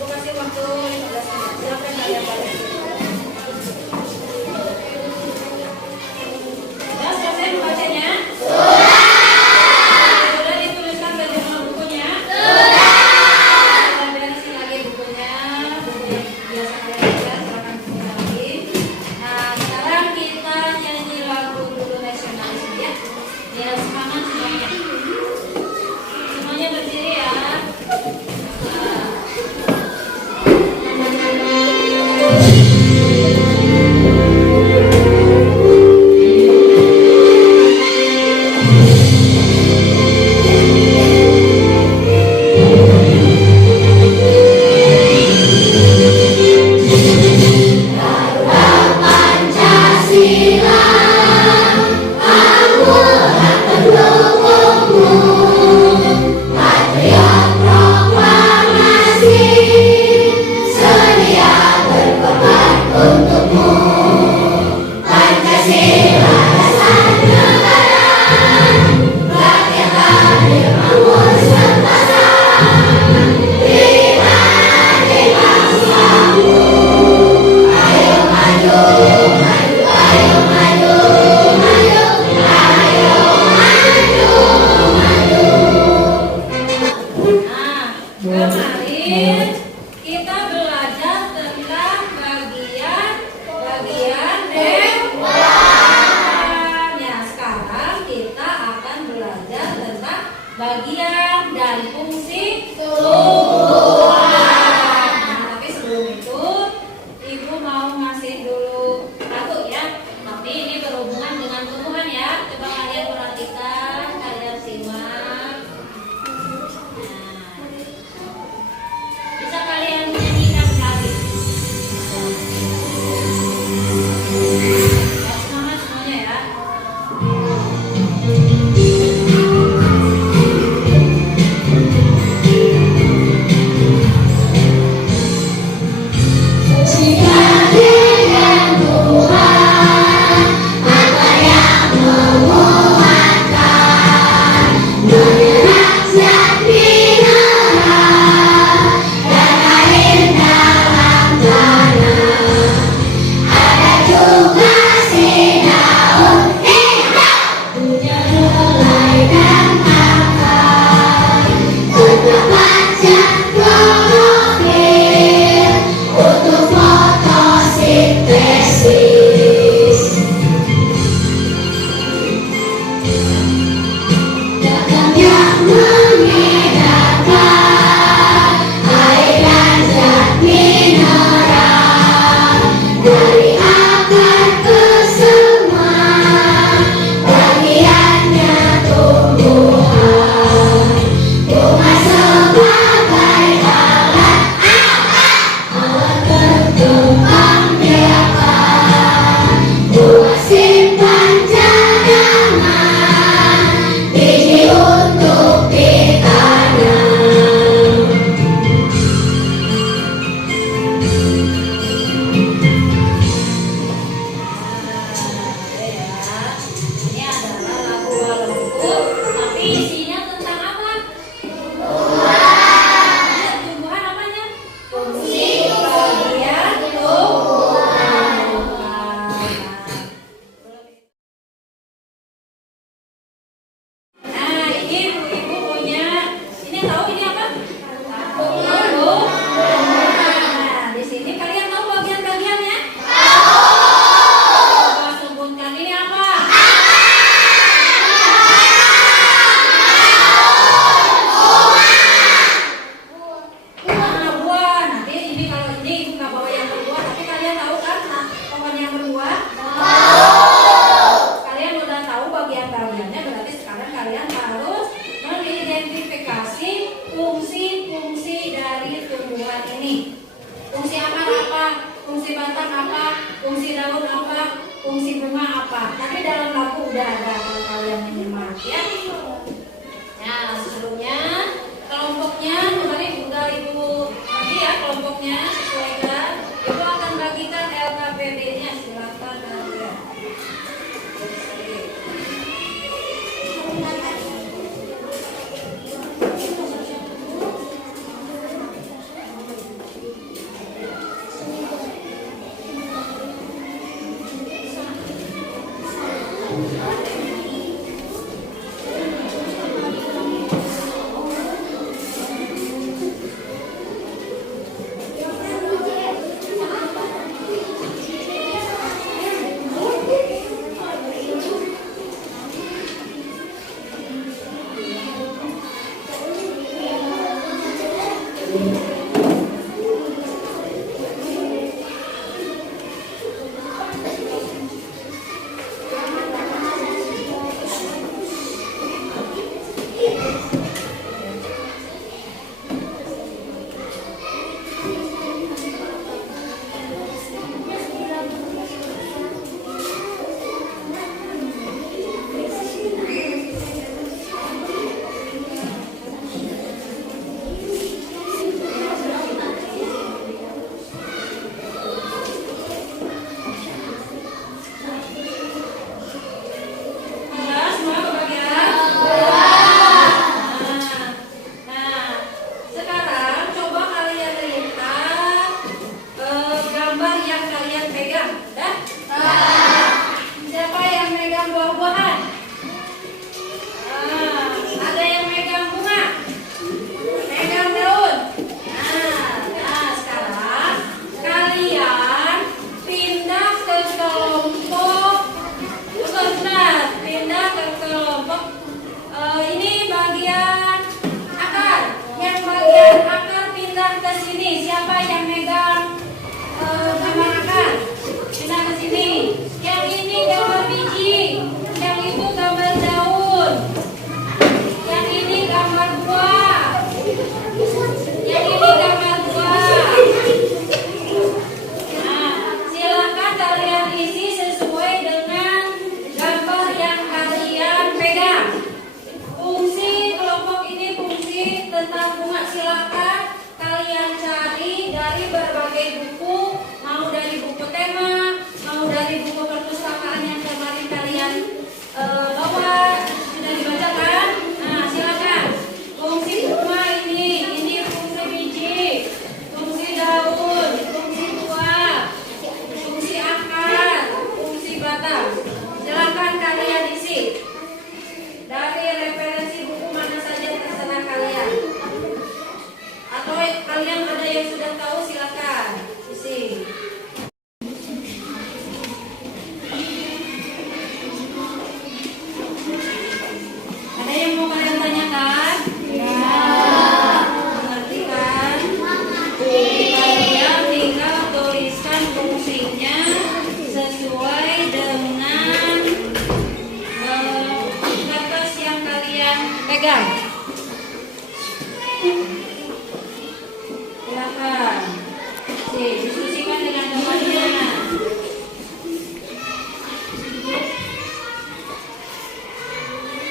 Ibu kasih waktu 15 menit. Silakan kalian balik. dari akar ke semua bagiannya tumbuhan. Bunga sebagai alat berkembang biakan. Bunga simpan cadangan, biji untuk ditanam. Ini adalah lagu walaupun, tapi isinya tentang apa? Tumbuhan apanya? Bagian tumbuhan. Nah, ini ibu punya. Ini tahu ini apa? Bunga. Nah, di sini kalian tahu bagian-bagiannya? Coba sebutkan ini apa? Buah. Nanti ini kalau ini ibu nggak bawa yang berbuah, tapi kalian tahu kan pohon yang berbuah? Kalian udah tahu bagian-bagiannya, berarti sekarang kalian harus mengidentifikasi fungsi-fungsi dari tumbuhan ini. Fungsi akar apa? Fungsi batang apa? Fungsi daun apa? Fungsi bunga apa? Tapi dalam lagu udah ada kalau kalian menyimak ya. Nah, sebelumnya kelompoknya kemarin udah ibu bagi ya kelompoknya sesuaikan. Ibu akan bagikan LKPD-nya, silakan kalian. pegang. Silakan. Diskusikan dengan temannya.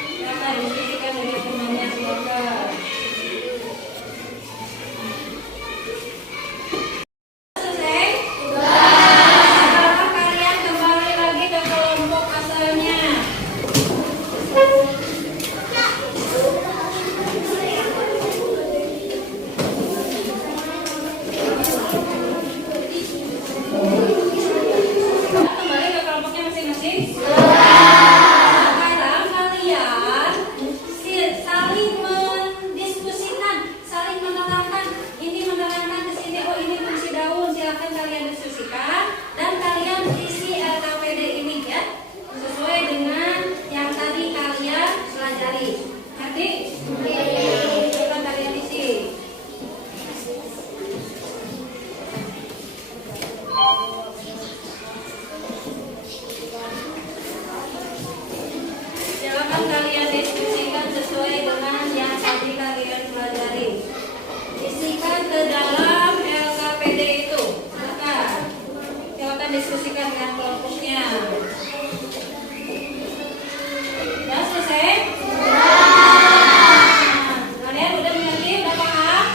Silakan diskusikan dengan temannya. Silakan. Selesai? Sekarang kalian kembali lagi ke kelompok asalnya. Kembali ke kelompoknya masing-masing. Sekarang kalian saling mendiskusikan, saling menerangkan. Ini menerangkan ke sini, oh ini fungsi daun. Silakan kalian diskusikan dan kalian isi LKPD ini ya, sesuai dengan yang tadi kalian pelajari. Ngerti? Silakan kalian isi. Silakan kalian diskusikan sesuai dengan yang tadi kalian pelajari. Isikan ke dalam LKPD itu. Silakan diskusikan dengan kelompoknya. Sudah selesai? Kalian udah mengerti? Udah paham?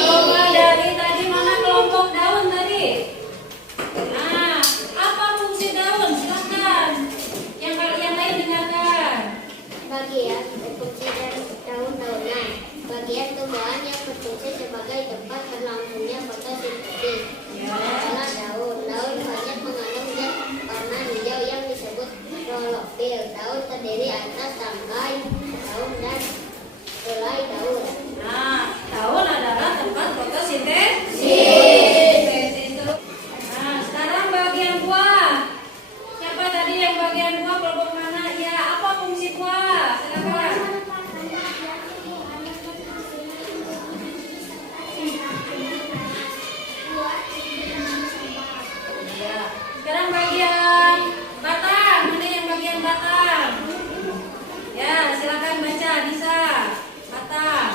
Coba dari tadi mana kelompok daun tadi? Nah, apa fungsi daun? Silakan. Yang kalian lain dengarkan. Bagian berfungsi dari daun-daunan. Bagian tumbuhan yang berfungsi sebagai tempat berlangsungnya fotosintesis adalah daun. Daun banyak mengandung zat warna hijau yang disebut klorofil. Daun terdiri atas tangkai daun dan helai daun. Nah, daun adalah tempat fotosintesis. Nah, sekarang bagian buah. Siapa tadi yang bagian buah? Kelompok mana? Ya, apa fungsi buah? Silakan. Ya. Sekarang bagian batang. Mana yang bagian batang? Ya, silakan baca Nisa. Batang.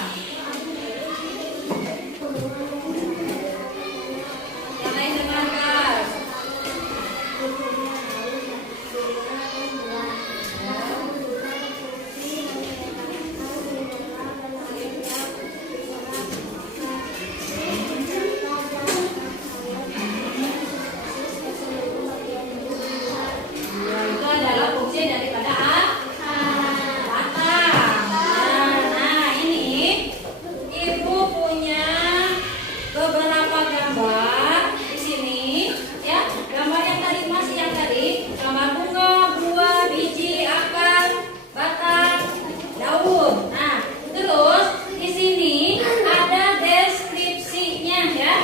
Yang lain dengarkan. Ya, itu adalah fungsi daripada batang. Nah, ini ibu punya beberapa gambar di sini, ya. Gambar yang tadi masih yang tadi, gambar bunga, buah, biji, akar, batang, daun. Nah, terus di sini ada deskripsinya ya.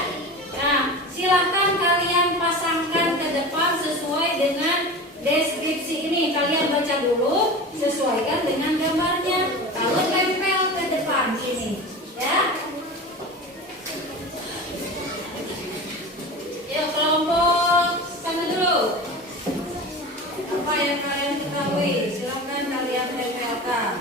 Nah, silahkan kalian pasangkan ke depan sesuai dengan deskripsi ini. Kalian baca dulu, sesuaikan dengan gambarnya. Lalu tempel ke depan sini, ya. Yuk kelompok sana dulu. Apa yang kalian ketahui? Silakan kalian tempelkan.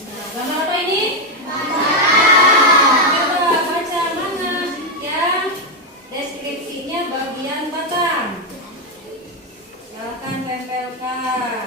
Nah, gambar apa ini? Coba baca mana yang deskripsinya bagian batang. Silakan tempelkan.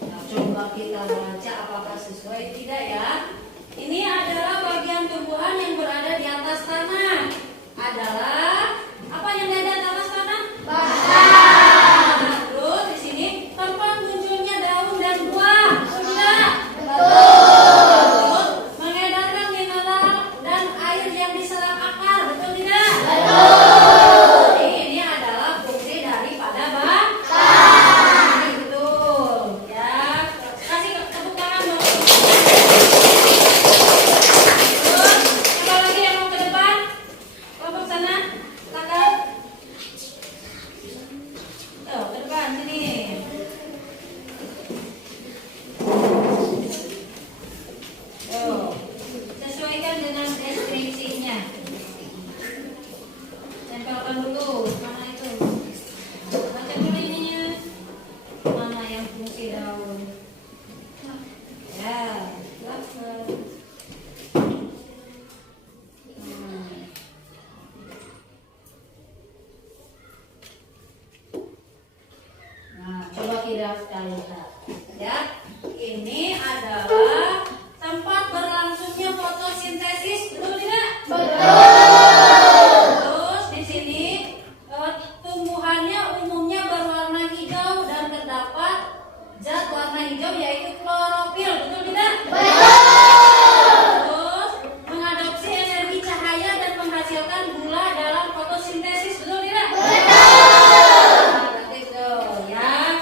Nah, coba kita baca apakah sesuai tidak ya. Ini adalah bagian tumbuhan yang berada di atas tanah. Adalah apa yang ada di atas tanah? Nah, terus di sini tempat munculnya daun dan buah. Betul tidak? Betul. Mengedarkan mineral dan air yang diserap akar. Betul tidak? Betul. Ini adalah fungsi daripada batang. Betul. Ya. Kasih tepuk tangan dong. Terus, siapa lagi yang mau ke depan? Kelompok sana. lihat sekali. Ya, ini adalah tempat berlangsungnya fotosintesis, betul tidak? Terus di sini tumbuhannya umumnya berwarna hijau dan terdapat zat warna hijau yaitu klorofil, betul tidak? Terus mengadopsi energi cahaya dan menghasilkan gula dalam fotosintesis, betul tidak? Nah, berarti itu ya.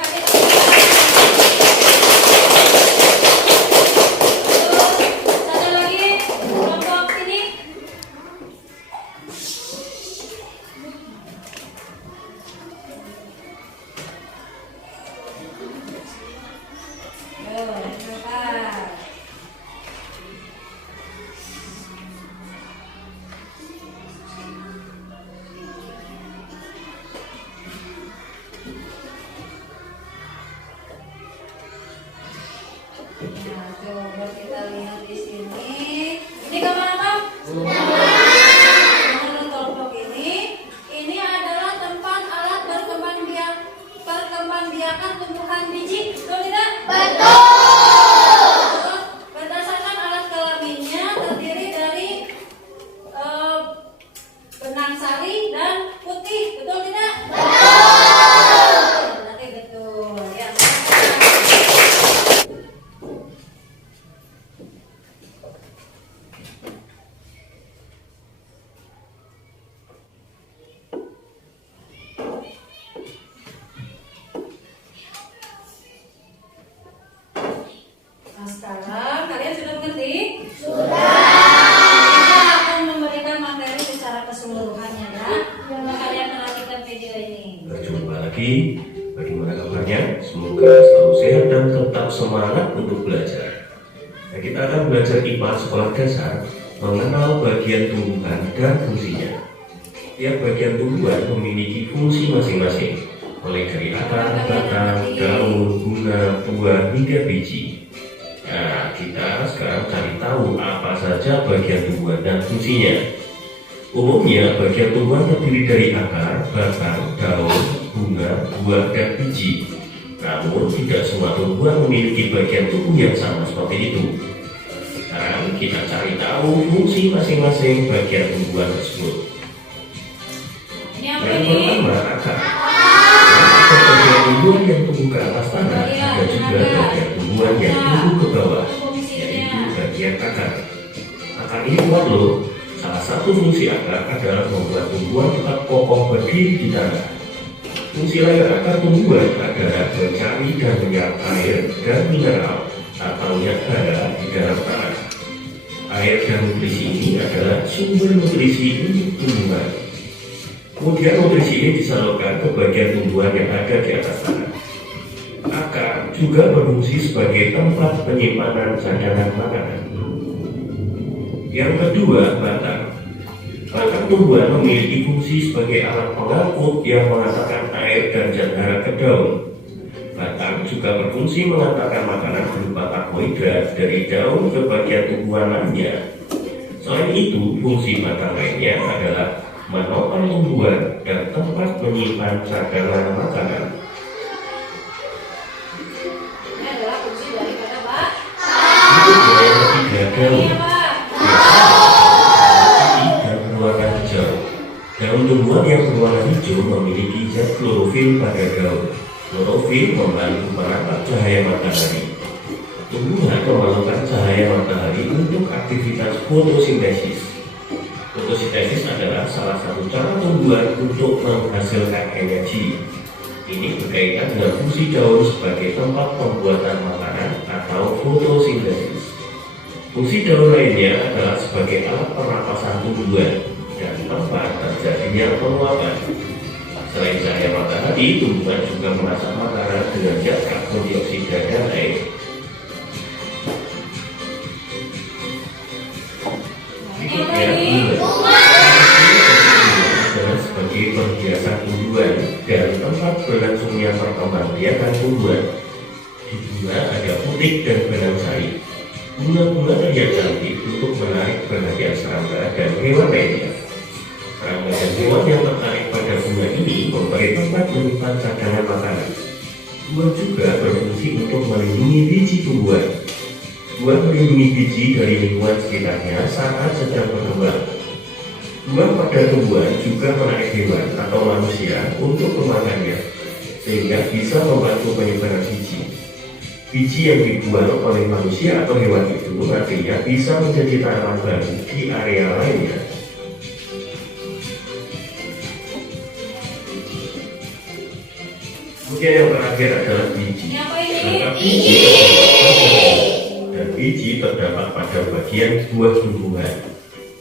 Terus satu lagi kelompok sini. Sebentar. Nah, coba kita lihat di sini. Ini gambar apa? Menurut kelompok ini adalah tempat alat perkembangbiakan tumbuhan biji, betul tidak? Terus, berdasarkan alat kelaminnya terdiri dari benang sari dan putih, betul tidak? Berarti betul. Ya. Nah, sekarang kalian sudah mengerti? Kita akan memberikan materi secara keseluruhannya ya. Coba kalian perhatikan video ini. Berjumpa lagi, bagaimana kabarnya? Semoga selalu sehat dan tetap semangat untuk belajar. Nah, kita akan belajar IPA sekolah dasar, mengenal bagian tumbuhan dan fungsinya. Tiap bagian tumbuhan memiliki fungsi masing-masing, mulai dari akar, batang, daun, bunga, buah, hingga biji. Nah, kita sekarang cari tahu apa saja bagian tumbuhan dan fungsinya. Umumnya, bagian tumbuhan terdiri dari akar, batang, daun, bunga, buah, dan biji. Namun, tidak semua tumbuhan memiliki bagian tubuh yang sama seperti itu. Sekarang kita cari tahu fungsi masing-masing bagian tumbuhan tersebut. Ini apa Yang ini? pertama, akar. Ada bagian tumbuhan yang tumbuh ke atas tanah, ada juga bagian tumbuhan yang tumbuh ke bawah, yaitu bagian akar. Akar ini kuat loh. Salah satu fungsi akar adalah membuat tumbuhan tetap kokoh berdiri di tanah. Fungsi lain akar tumbuhan adalah mencari dan menyerap air dan mineral atau hara di dalam tanah. Air dan nutrisi ini adalah sumber nutrisi untuk tumbuhan. Kemudian nutrisi ini disalurkan ke bagian tumbuhan yang ada di atas tanah. Akar juga berfungsi sebagai tempat penyimpanan cadangan makanan. Yang kedua, batang. Batang tumbuhan memiliki fungsi sebagai alat pengangkut yang mengantarkan air dan zat hara ke daun. Batang juga berfungsi mengantarkan makanan berupa karbohidrat dari daun ke bagian tumbuhan lainnya. Selain itu, fungsi batang lainnya adalah menopang tumbuhan dan tempat menyimpan cadangan makanan. Ini adalah fungsi daripada Pak. Berikutnya yang ketiga, daun. Ini apa? Dan berwarna hijau. Daun tumbuhan yang berwarna hijau memiliki zat klorofil pada daun. Klorofil membantu menangkap cahaya matahari. Tumbuhan memerlukan cahaya matahari untuk aktivitas fotosintesis. Fotosintesis adalah salah satu cara tumbuhan untuk menghasilkan energi. Ini berkaitan dengan fungsi daun sebagai tempat pembuatan makanan atau fotosintesis. Fungsi daun lainnya adalah sebagai alat pernapasan tumbuhan dan tempat terjadinya penguapan. Selain cahaya matahari, tumbuhan juga merasa makanan dengan zat karbon dioksida dan air. Berikutnya, bunga adalah sebagai perhiasan tumbuhan dan tempat berlangsungnya perkembangbiakan tumbuhan. Di bunga ada putik dan benang sari. Bunga-bunga terlihat cantik untuk menarik perhatian serangga dan hewan lainnya. Serangga dan hewan yang tertarik pada bunga ini memberi tempat menyimpan cadangan makanan. Buah juga berfungsi untuk melindungi biji tumbuhan. Buah melindungi biji dari lingkungan sekitarnya saat sedang berkembang. Buah pada tumbuhan juga menarik hewan atau manusia untuk memakannya, sehingga bisa membantu penyebaran biji. Biji yang dibuang oleh manusia atau hewan itu nantinya bisa menjadi tanaman baru di area lainnya. Kemudian yang terakhir adalah biji. Maka biji terdapat pada bagian buah tumbuhan.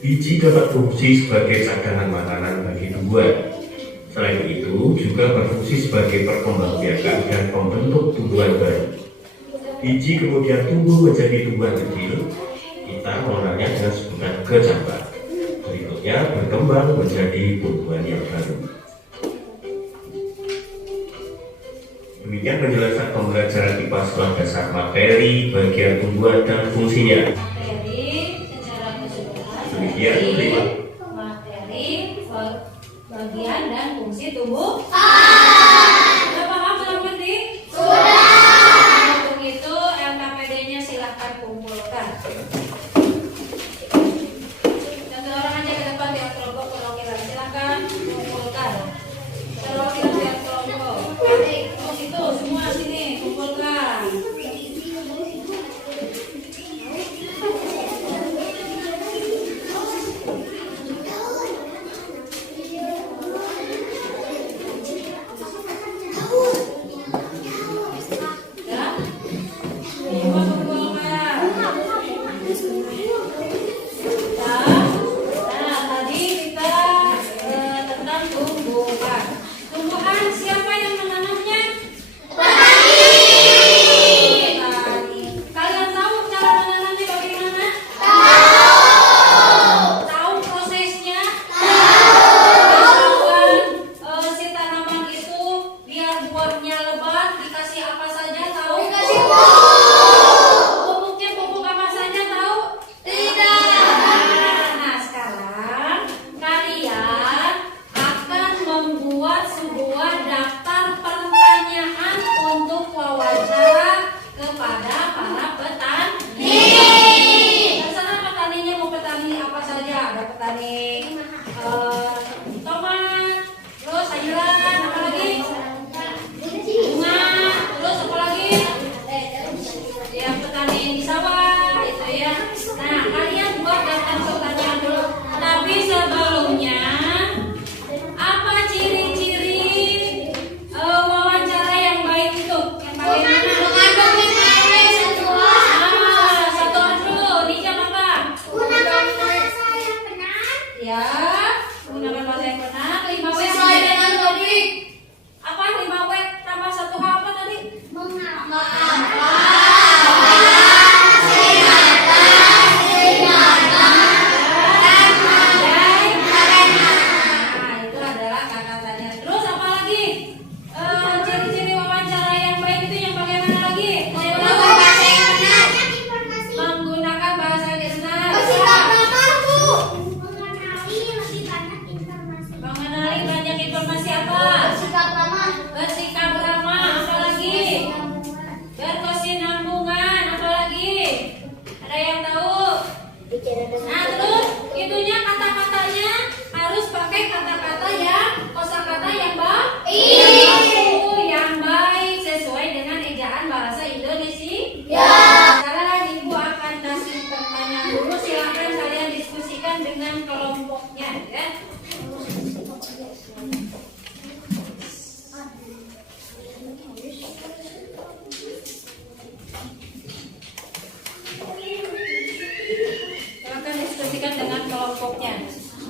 Biji dapat fungsi sebagai cadangan makanan bagi tumbuhan. Selain itu, juga berfungsi sebagai perkembangbiakan dan pembentuk tumbuhan baru. Biji kemudian tumbuh menjadi tumbuhan kecil. Kita mengenalnya dengan sebutan kecambah. Berikutnya berkembang menjadi tumbuhan yang baru. Demikian penjelasan pembelajaran IPA sekolah dasar materi, bagian tumbuhan dan fungsinya. Materi secara keseluruhan. Demikian, terima. Materi, bagian dan fungsi tumbuh. Sudah paham, sudah mengerti? Untuk itu LKPD-nya silahkan kumpulkan. Satu orang aja ke depan biar kelompok perwakilan. Silahkan kumpulkan. Perwakilan biar kelompok. Oh itu semua sini kumpulkan.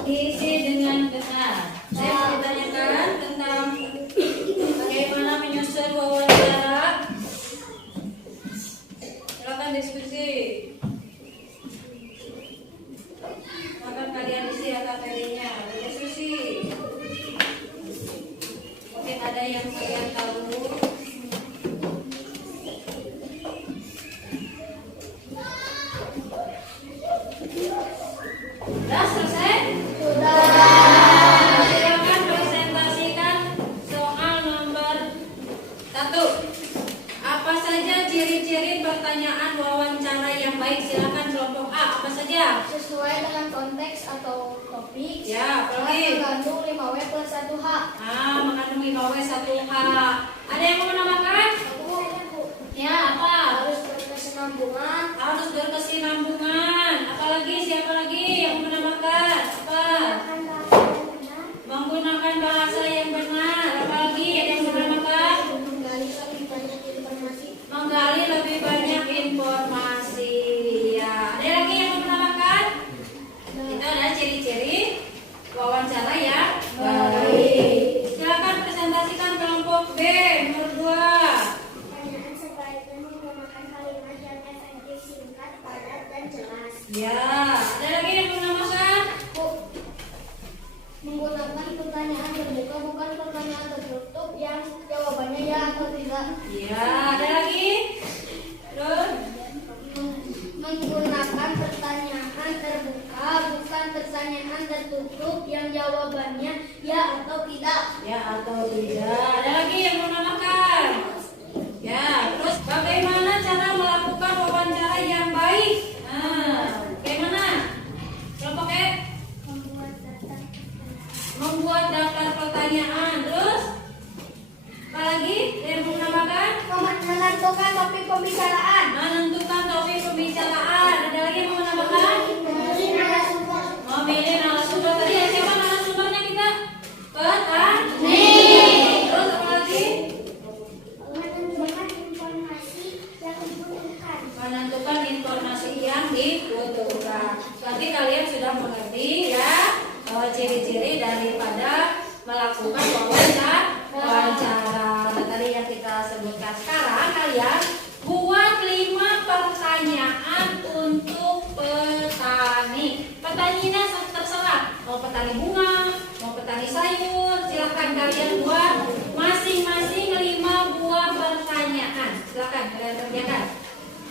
Isi dengan benar. Saya ditanyakan tentang bagaimana menyusun wawancara. Silakan diskusi. Silakan kalian isi LKPD-nya. Diskusi. Mungkin ada yang kalian tahu. Sudah selesai? Silakan presentasikan soal nomor 1. ciri-ciri pertanyaan wawancara yang baik. Silakan kelompok A, apa saja? Sesuai dengan konteks atau topik. Ya, apalagi? Mengandung 5W plus 1H. Mengandung 5W 1H. Ada yang mau menambahkan? Ya, apa? Harus berkesinambungan. Harus berkesinambungan. Apalagi? Siapa lagi yang mau menambahkan? Apa? Menggunakan bahasa yang benar. Apalagi? Ada yang mau menambahkan? Menggali lebih banyak informasi. Ya, ada lagi yang mau menambahkan? Itu adalah ciri-ciri wawancara yang baik. Silakan presentasikan kelompok B nomor 2. Pertanyaan sebaiknya menggunakan kalimat yang efektif, singkat, padat, dan jelas. Ya, ada lagi yang mau menambahkan? Menggunakan pertanyaan terbuka, bukan pertanyaan tertutup yang jawabannya ya atau tidak. Ya, ada lagi? Terus? Menggunakan pertanyaan terbuka, bukan pertanyaan tertutup yang jawabannya ya atau tidak. Ya atau tidak. Ada lagi yang mau menambahkan? Ya, terus bagaimana cara melakukan wawancara yang baik? Bagaimana? Kelompok E? Membuat daftar pertanyaan. Terus? Apa lagi? Yang mau menambahkan? Menentukan topik pembicaraan. Menentukan topik pembicaraan. Ada lagi yang mau menambahkan? Memilih narasumber. Tadi ya, siapa narasumbernya kita? Petani. Terus apa lagi? Menentukan informasi yang dibutuhkan. Menentukan informasi yang dibutuhkan. Berarti kalian sudah mengerti ya ciri-ciri daripada melakukan wawancara. Tadi yang kita sebutkan. Sekarang kalian buat 5 pertanyaan untuk petani. Petaninya terserah, mau petani bunga, mau petani sayur, silakan kalian buat masing-masing 5 buah pertanyaan. Silakan kalian kerjakan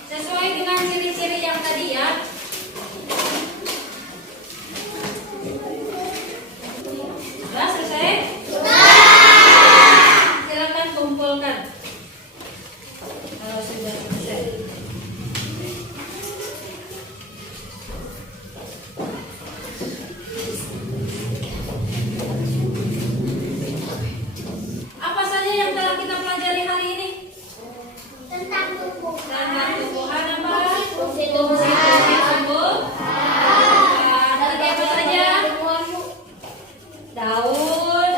sesuai dengan ciri-ciri yang tadi ya. Sudah selesai? Silakan kumpulkan. Kalau sudah selesai. Apa saja yang telah kita pelajari hari ini? Tentang tumbuhan. Tentang tumbuhan apa? Fungsi tumbuh. Dari apa saja? Daun.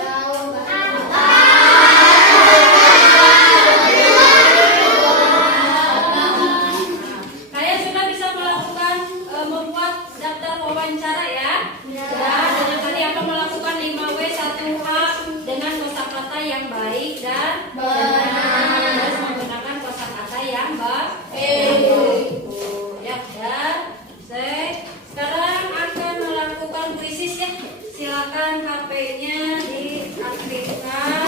Kalian sudah bisa melakukan membuat daftar wawancara ya? Ya. Dan tadi akan melakukan 5W 1H dengan kosakata yang baik dan benar. Harus menggunakan kosakata yang baik. Ya, sekarang akan melakukan kuisis ya. Silakan HP-nya diaktifkan.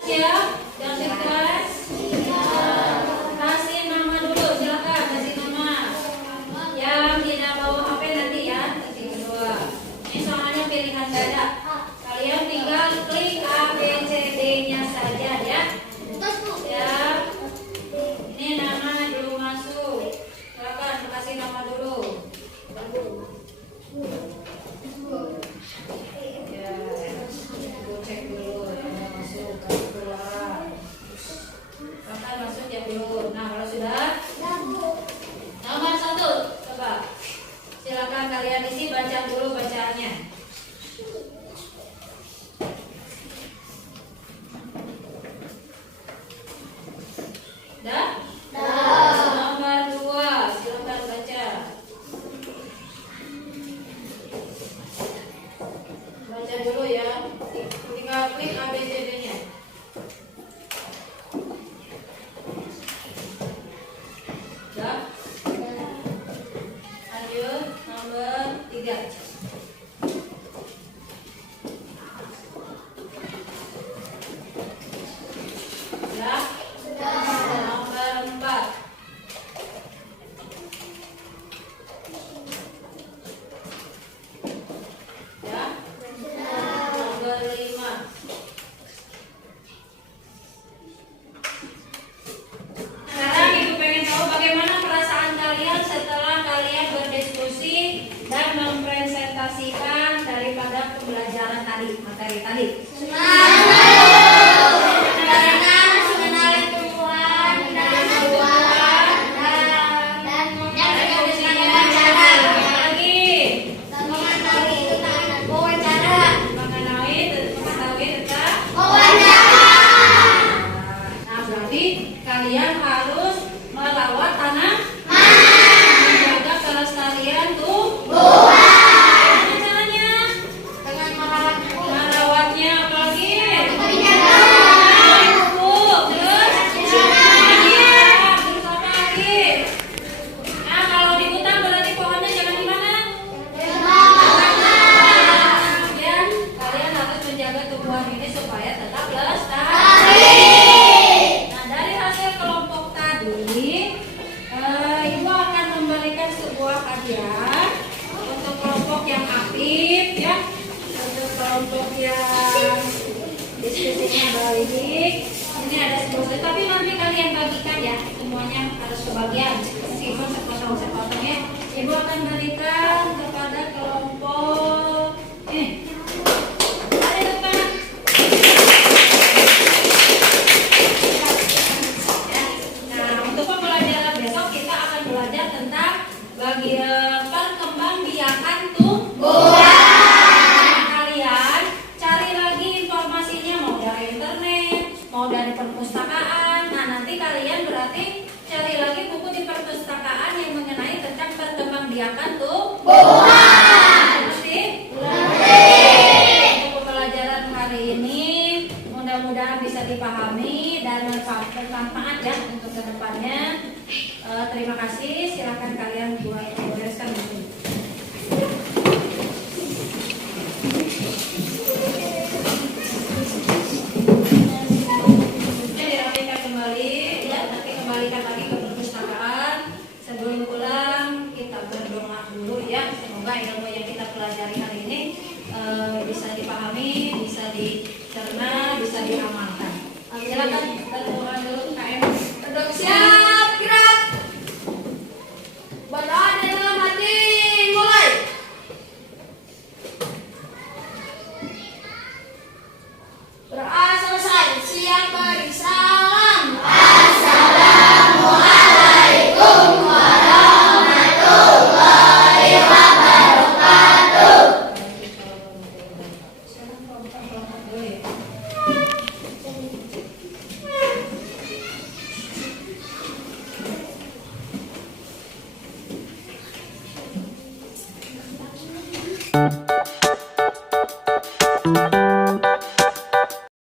Siap? Yang kelas? Kasih nama dulu, silakan kasih nama. Yang tidak bawa HP nanti ya, kasih kedua. Ini soalnya pilihan ganda. Kalian tinggal klik A, B, C, D-nya saja ya. Ya. Ini nama belum masuk. Silakan kasih nama dulu. Ya, ibu cek dulu yang masuk, kasih keluar. Silakan masuk ya dulu. Nah kalau sudah, nomor 1, coba. Silakan kalian isi, baca dulu bacaannya. materi tadi? mengenali tumbuhan dan Lagi mengenali tentang wawancara. mengetahui tentang. Nah, berarti kalian harus merawat tanah, menjaga kelestarian tumbuhan. Gimana caranya? Dengan Merawatnya apalagi? Terus apa lagi? Nah, kalau di hutan berarti pohonnya jangan di mana? Dan kalian harus menjaga tumbuhan ini supaya tetap lestari. Nah, dari hasil kelompok tadi, Ibu akan memberikan sebuah hadiah untuk kelompok yang aktif, ya, untuk kelompok yang diskusinya baik. Ini ada sebuah, tapi nanti kalian bagikan ya, semuanya harus kebagian. Meskipun sepotong-sepotongnya, Ibu akan berikan kepada kelompok. Ada depan. Nah, untuk pembelajaran besok kita akan belajar tentang bagian perkembangbiakan tumbuhan. Kalian cari lagi informasinya, mau dari internet, mau dari perpustakaan. Nah, nanti kalian berarti cari lagi buku di perpustakaan yang mengenai tentang perkembangbiakan tumbuhan. Ngerti? Untuk pembelajaran hari ini mudah-mudahan bisa dipahami dan bermanfaat ya untuk kedepannya. Terima kasih. Silakan kalian buat bereskan di sini. Dirapikan kembali ya, nanti kembalikan lagi ke perpustakaan. Sebelum pulang kita berdoa dulu ya. Semoga ilmu yang kita pelajari hari ini bisa dipahami, bisa dicerna, bisa diamalkan. Silakan berdoa dulu KM. Duduk siap, gerak. Berdoa dalam hati, mulai. Berdoa selesai, siap beri salam. Assalamualaikum warahmatullahi wabarakatuh. Sekarang kelompok dulu ya. Thank you.